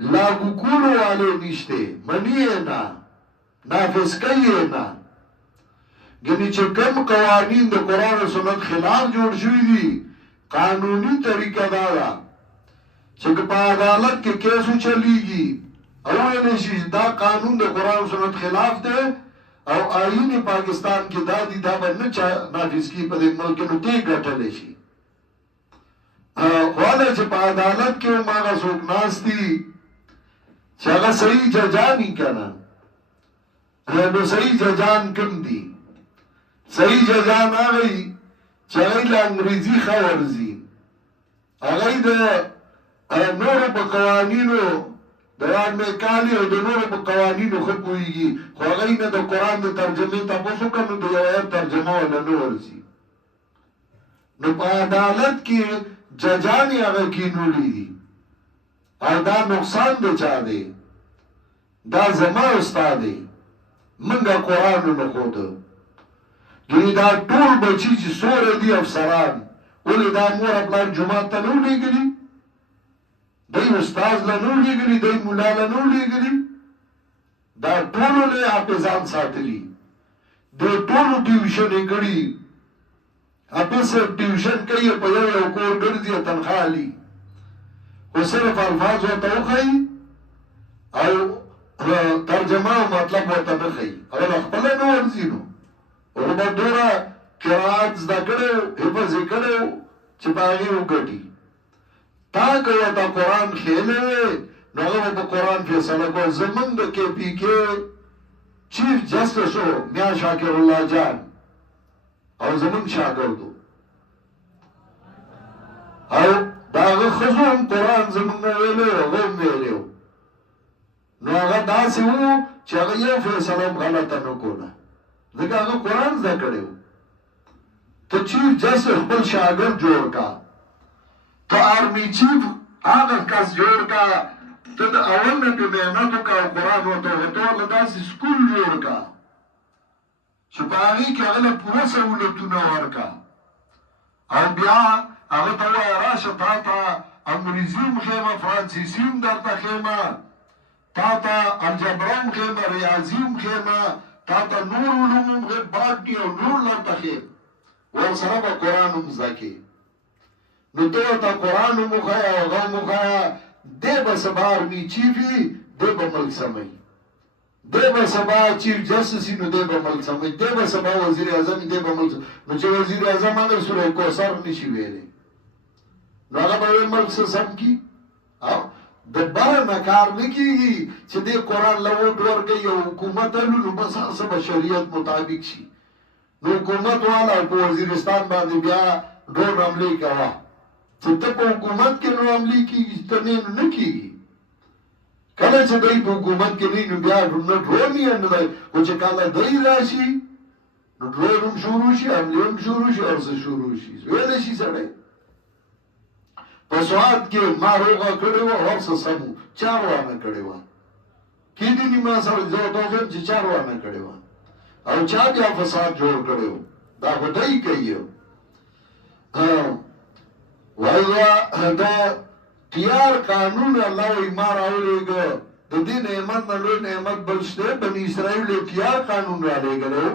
لاگو کولو والے نشتے منی نا نافذ کئی نا گنی چه کم قوانین دا قرآن و سنت خلاف جوڑ شوی دی قانونی طریقہ دارا چه پا عدالت کے کیسو چلی گی اول نشی دا قانون دا قرآن و سنت خلاف دے او آئین پاکستان کی دادی دا بن نافذ کی پا دیکھ ملک نو تی گٹا لیشی خوالا چه پا عدالت کے ماغا سوک ناستی چه اگا صحیح ججانی کنا نو صحیح ججان کم دی صحیح ججان آگئی چه اگئی لانگریزی خورزی اگئی دا نورو پا قوانینو دوان میں کالی او دا نورو پا قوانینو خب ہوئی گی خو اگئی نا دا قرآن دا ترجمه تا پسو کنو دا یوائر ترجمه والا نورزی نو پا عدالت کی ججانی اگر کی نولی دی اور دا نقصان دا چا دے دا زمان استا دے منگا قرآن نخود گلی دا طول بچی چی سور دی افسران اولی دا مور اپلان جماعت تا نو لے گلی دی استاز لنو لے گلی دی مولا لنو لے گلی دا طولو لے آپیزان ساتلی دی طولو ٹیوشن کری اپی صرف ٹیوشن کئی پیو یو کور گردی تنخواہ لی و صرف الفاظ ہوتا ہو خی او ترجمه و مطلب ہوتا نخی اول اخپلا نو ورزینو اور با دورا قرآت زده کرو حفظ کرو چه باغی رو گٹی تا کوا تا قرآن خیلے نو اگر با قرآن فیصلہ کو زمن دا کے پی کے چیف جسٹس ہو میاں شاکر اللہ جان او زمن شاگردو او داغ خزوم قرآن زمن ویلے و غم ویلے و نو اگا دا سی ہو چه اگا یہ فیصلہ غلطا نکونا دیکھا اگا قرآن زده کرے ہو تو چیف جسٹس بل شاگرد جوڑ کا تو آرمی چیف آگا کس جوڑ کا تو دا اول میں پی محنتو کا قرآن ہوتا ہے تو اللہ دا سی سکول جوڑ کا شپاگی که اغلا پورا سہولتونه ورکا او بیا اغا تا وای راشه تا تا انگریزیم خیمه فرانسیسیم در تا خیمه تا تا الجبرام خیمه ریاضیم خیمه تا تا نور علومم خیم باقی او نور لر تا خیم ورسره با قرآنم زکی نو تو تا قرآنم خیا و غم خیا دی بس بارمی چیفی دی با ملک سمی دی با سبا چیف جسٹسی نو دی با ملک سمجھ دی با سبا وزیر اعظم دی با ملک سمجھ نو چه وزیر اعظم اگر سورہ کوثر نشی ویلے نو اگر باوی ملک سم کی دبار نکار نکی گی چه دی قرآن لوٹ ورگئی و حکومت علو نو بس سب شریعت مطابق شی نو حکومت والا پو وزیرستان باندې بیا ڈرون عملی کوا چه تا پا حکومت کے نو عملی کی گی تنین نکی گی کله چې دای په حکومت کې نه نو بیا نو ډرون یې نه دی او چې کله دای راشي نو ډرون هم شروع شي حمله هم شروع شي او څه شروع شي ویل شي سړی په سواد کې ما روغه کړی و او څه سمو چاروانه کړی و کې دې نیمه سره زه ته چې چاروانه کړی و او چا بیا فساد جوړ کړو دا خدای کوي وایي دا تیار قانون اللہ و ایمار آولے گا دا دی نعمت نلو نعمت بلشتے بنی اسرائیل تیار قانون را لے گلو